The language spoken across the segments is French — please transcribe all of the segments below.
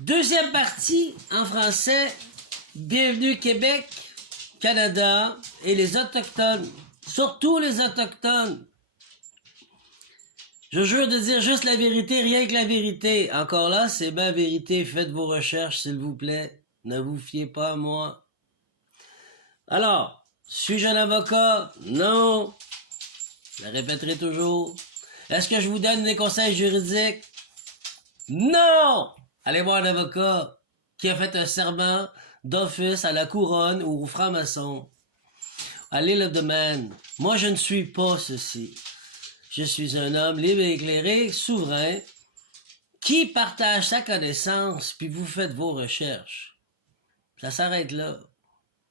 Deuxième partie en français. Bienvenue Québec, Canada et les Autochtones. Surtout les Autochtones. Je jure de dire juste la vérité, rien que la vérité. Encore là, c'est ma vérité. Faites vos recherches, s'il vous plaît. Ne vous fiez pas à moi. Alors, suis-je un avocat? Non. Je le répéterai toujours. Est-ce que je vous donne des conseils juridiques? Non! Allez voir un avocat qui a fait un serment d'office à la couronne ou au franc-maçon. Allez le domaine. Moi, je ne suis pas ceci. Je suis un homme libre et éclairé, souverain, qui partage sa connaissance, puis vous faites vos recherches. Ça s'arrête là.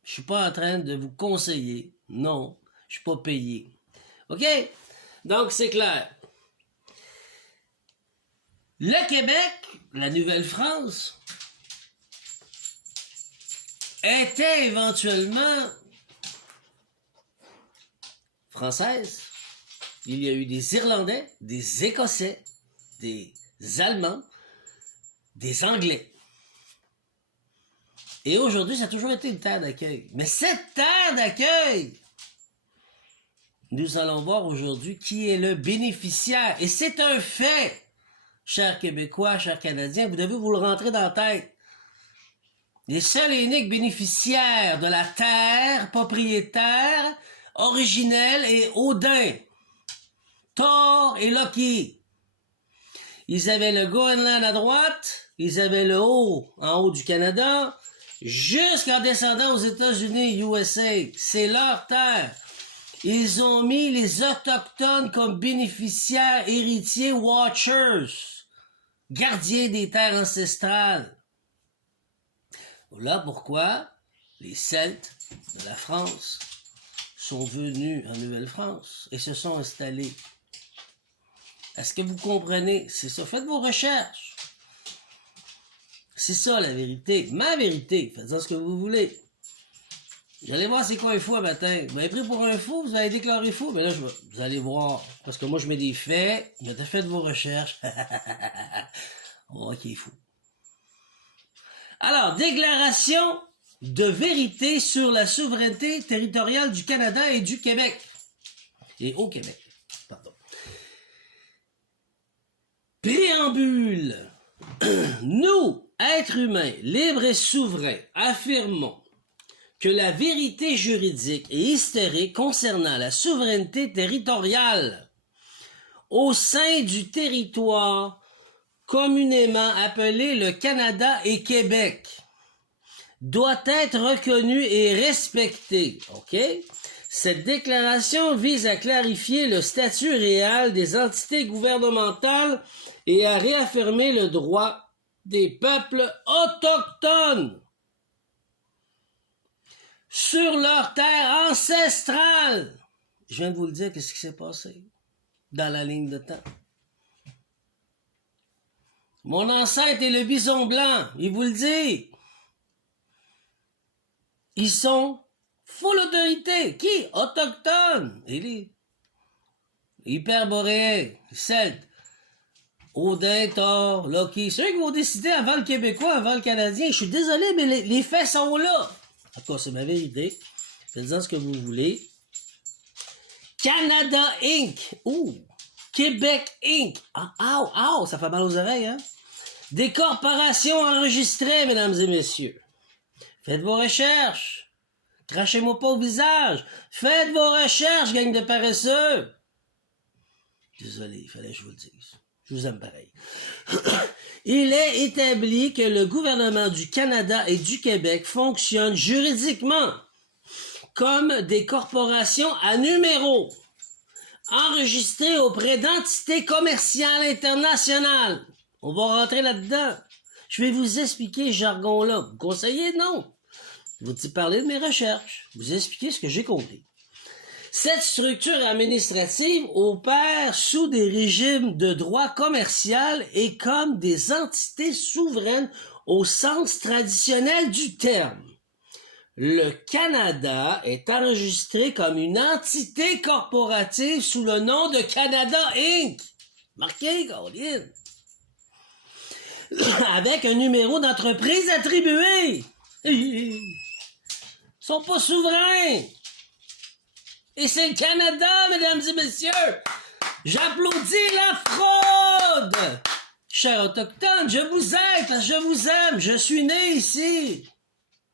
Je suis pas en train de vous conseiller. Non, je suis pas payé. OK? Donc, c'est clair. Le Québec, la Nouvelle-France, était éventuellement française. Il y a eu des Irlandais, des Écossais, des Allemands, des Anglais. Et aujourd'hui, ça a toujours été une terre d'accueil. Mais cette terre d'accueil, nous allons voir aujourd'hui qui est le bénéficiaire. Et c'est un fait, chers Québécois, chers Canadiens, vous devez vous le rentrer dans la tête. Les seuls et uniques bénéficiaires de la terre, propriétaire, originelle et Odin, Thor et Loki. Ils avaient le Groenland à droite, ils avaient le haut, en haut du Canada, jusqu'en descendant aux États-Unis, USA. C'est leur terre. Ils ont mis les Autochtones comme bénéficiaires, héritiers, watchers, gardiens des terres ancestrales. Voilà pourquoi les Celtes de la France sont venus en Nouvelle-France et se sont installés. Est-ce que vous comprenez? C'est ça. Faites vos recherches. C'est ça la vérité. Ma vérité. Faites-en ce que vous voulez. Vous allez voir c'est quoi un fou un matin. Vous m'avez pris pour un fou, vous allez déclarer fou. Mais là, vous allez voir. Parce que moi, je mets des faits. Vous avez fait vos recherches. On voit qui est fou. Alors, déclaration de vérité sur la souveraineté territoriale du Canada et du Québec. Et au Québec. Pardon. Préambule. Nous, êtres humains, libres et souverains, affirmons que la vérité juridique et historique concernant la souveraineté territoriale au sein du territoire communément appelé le Canada et Québec doit être reconnue et respectée. OK? Cette déclaration vise à clarifier le statut réel des entités gouvernementales et à réaffirmer le droit des peuples autochtones sur leur terre ancestrale. Je viens de vous le dire, qu'est-ce qui s'est passé dans la ligne de temps. Mon ancêtre est le bison blanc, il vous le dit. Ils sont full autorité. Qui? Autochtones. Et les hyperboréens, Celtes, Odin, Thor, Loki. C'est eux qui vont décider avant le Québécois, avant le Canadien. Je suis désolé, mais les faits sont là. En tout cas, c'est ma vérité. Faites-en ce que vous voulez. Canada Inc. Ouh. Québec Inc. Ah, ça fait mal aux oreilles, hein? Des corporations enregistrées, mesdames et messieurs. Faites vos recherches. Crachez-moi pas au visage. Faites vos recherches, gang de paresseux. Désolé, il fallait que je vous le dise. Je vous aime pareil. Il est établi que le gouvernement du Canada et du Québec fonctionne juridiquement comme des corporations à numéro, enregistrées auprès d'entités commerciales internationales. On va rentrer là-dedans. Je vais vous expliquer ce jargon-là. Vous conseillez? Non. Je vais vous parler de mes recherches. Vous expliquer ce que j'ai compris. Cette structure administrative opère sous des régimes de droit commercial et comme des entités souveraines au sens traditionnel du terme. Le Canada est enregistré comme une entité corporative sous le nom de Canada Inc. Marqué, Caroline. avec un numéro d'entreprise attribué. Ils sont pas souverains. Et c'est le Canada, mesdames et messieurs. J'applaudis la fraude. Chers autochtones, je vous aide parce que je vous aime. Je suis né ici.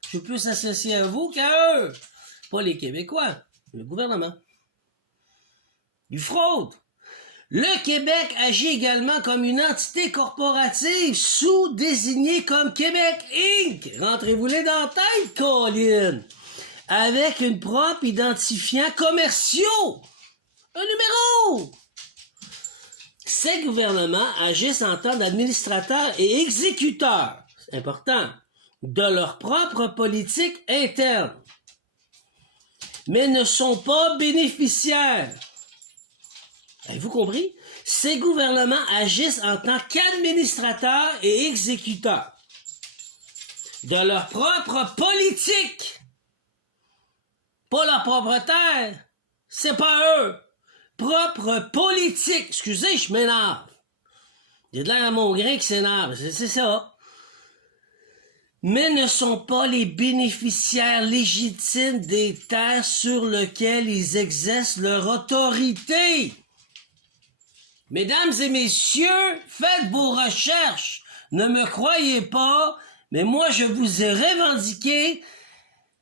Je suis plus associé à vous qu'à eux. Pas les Québécois, le gouvernement. Du fraude. Le Québec agit également comme une entité corporative sous-désignée comme Québec Inc. Rentrez-vous-les dans la tête, Colin. Avec une propre identifiant commerciaux. Un numéro. Ces gouvernements agissent en tant d'administrateurs et exécuteurs, c'est important, de leur propre politique interne, mais ne sont pas bénéficiaires. Avez-vous compris? Ces gouvernements agissent en tant qu'administrateurs et exécuteurs de leur propre politique. Pas leur propre terre. C'est pas eux. Propre politique. Excusez, je m'énerve. Il y a de l'air à mon grain qui s'énerve. C'est ça. Mais ne sont pas les bénéficiaires légitimes des terres sur lesquelles ils exercent leur autorité. Mesdames et messieurs, faites vos recherches. Ne me croyez pas, mais moi je vous ai revendiqué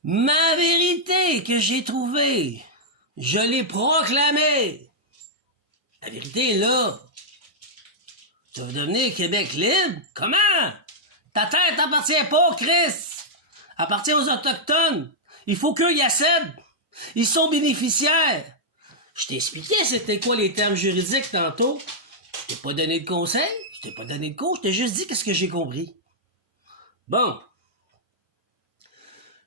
ma vérité que j'ai trouvée. Je l'ai proclamée. La vérité est là. Tu veux devenir Québec libre? Comment? Ta terre t'appartient pas, Chris. Elle appartient aux Autochtones. Il faut qu'eux y accèdent. Ils sont bénéficiaires. Je t'ai expliqué c'était quoi les termes juridiques tantôt. Je t'ai pas donné de conseil, je t'ai pas donné de cours, je t'ai juste dit qu'est-ce que j'ai compris. Bon.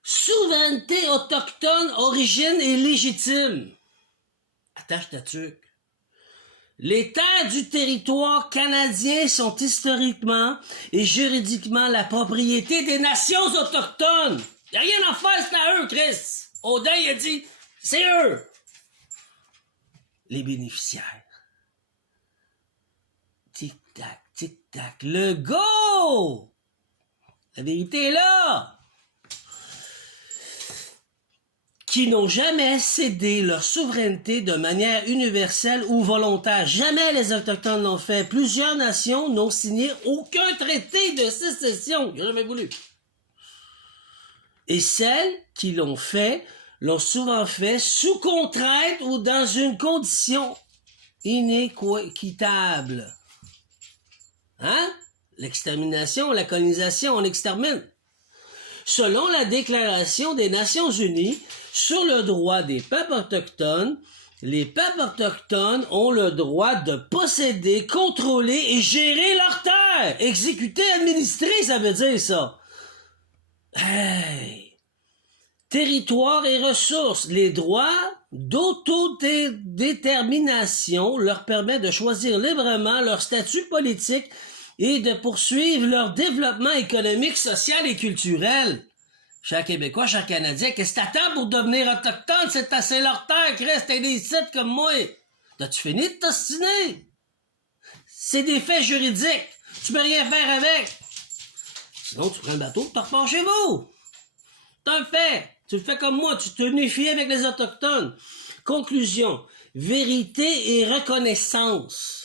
Souveraineté autochtone, origine et légitime. Attache ta tuque. Les terres du territoire canadien sont historiquement et juridiquement la propriété des nations autochtones. Y a rien à faire, c'est à eux, Chris. Odin, il a dit, c'est eux. Les bénéficiaires. Tic-tac, tic-tac, le go! La vérité est là! Qui n'ont jamais cédé leur souveraineté de manière universelle ou volontaire. Jamais les Autochtones l'ont fait. Plusieurs nations n'ont signé aucun traité de sécession. Ils n'ont jamais voulu. Et celles qui l'ont fait l'ont souvent fait sous contrainte ou dans une condition inéquitable. Hein? L'extermination, la colonisation, on extermine. Selon la Déclaration des Nations Unies sur le droit des peuples autochtones, les peuples autochtones ont le droit de posséder, contrôler et gérer leurs terres. Exécuter, administrer, ça veut dire ça. Hey! Territoire et ressources. Les droits d'autodétermination leur permettent de choisir librement leur statut politique et de poursuivre leur développement économique, social et culturel. Chers Québécois, chers Canadiens, qu'est-ce que t'attends pour devenir autochtone? C'est tasser leur terre, Chris, t'es des sites comme moi. T'as-tu fini de t'ostiner? C'est des faits juridiques. Tu peux rien faire avec. Sinon, tu prends le bateau, tu repars chez vous. C'est un fait. Tu le fais comme moi, tu t'unifies avec les Autochtones. Conclusion. Vérité et reconnaissance.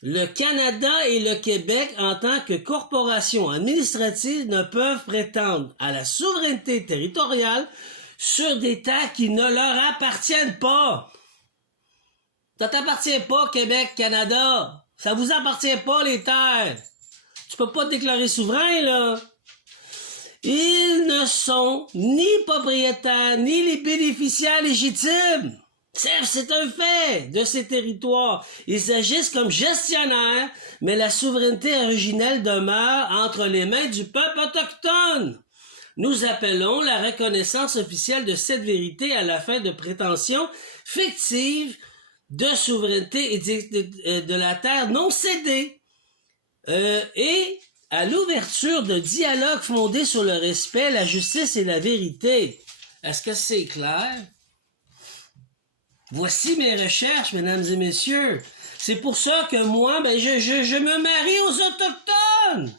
Le Canada et le Québec, en tant que corporation administrative, ne peuvent prétendre à la souveraineté territoriale sur des terres qui ne leur appartiennent pas. Ça t'appartient pas, Québec, Canada. Ça vous appartient pas, les terres. Tu peux pas te déclarer souverain, là. Ils ne sont ni propriétaires, ni les bénéficiaires légitimes. C'est un fait de ces territoires. Ils agissent comme gestionnaires, mais la souveraineté originelle demeure entre les mains du peuple autochtone. Nous appelons la reconnaissance officielle de cette vérité à la fin de prétentions fictives de souveraineté et de la terre non cédée. Et à l'ouverture de dialogues fondés sur le respect, la justice et la vérité. Est-ce que c'est clair? Voici mes recherches, mesdames et messieurs. C'est pour ça que moi, je me marie aux Autochtones.